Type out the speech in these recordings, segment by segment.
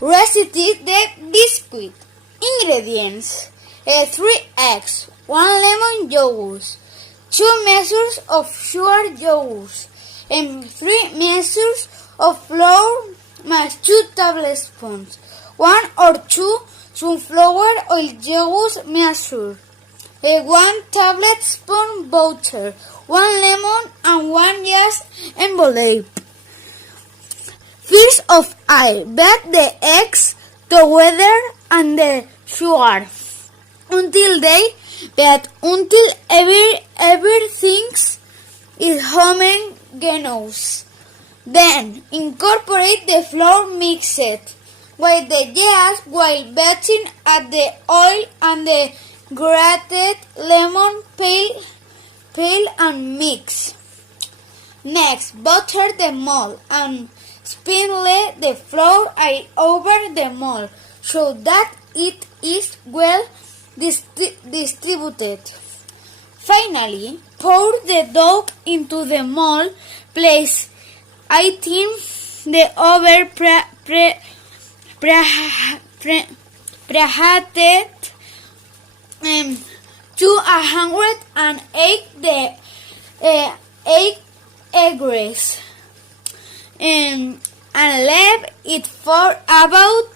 Recipe the biscuit. Ingredients: 3 eggs, 1 lemon yogurt, 2 measures of sugar yogurt, and 3 measures of flour plus 2 tablespoons, 1 or 2 sunflower oil yogurt measure, 1 tablespoon butter, 1 lemon and 1 yes envelope. First of all, beat the eggs together and the sugar until everything is homogeneous. Then incorporate the flour mixed with the yeast while beating add the oil and the grated lemon peel and mix. Next, butter the mold and sprinkle the flour over the mold so that it is well distributed. Finally, pour the dough into the mold. Place item the oven preheated to 108 the eggs and leave it for about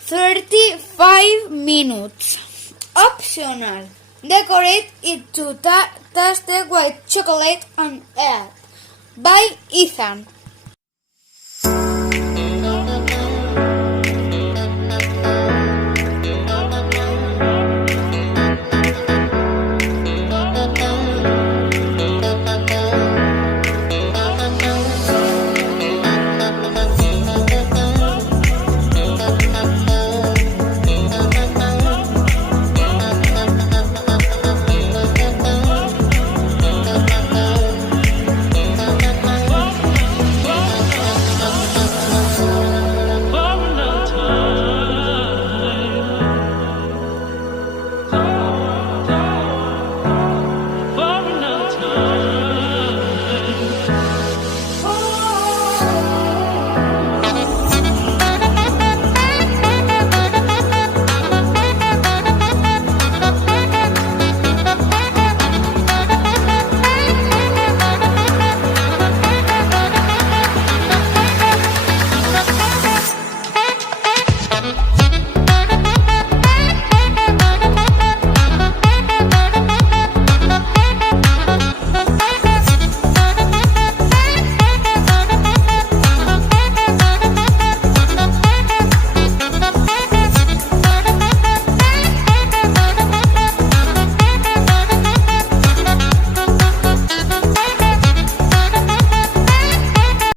35 minutes. Optional. Decorate it to taste with chocolate and egg. By Izan.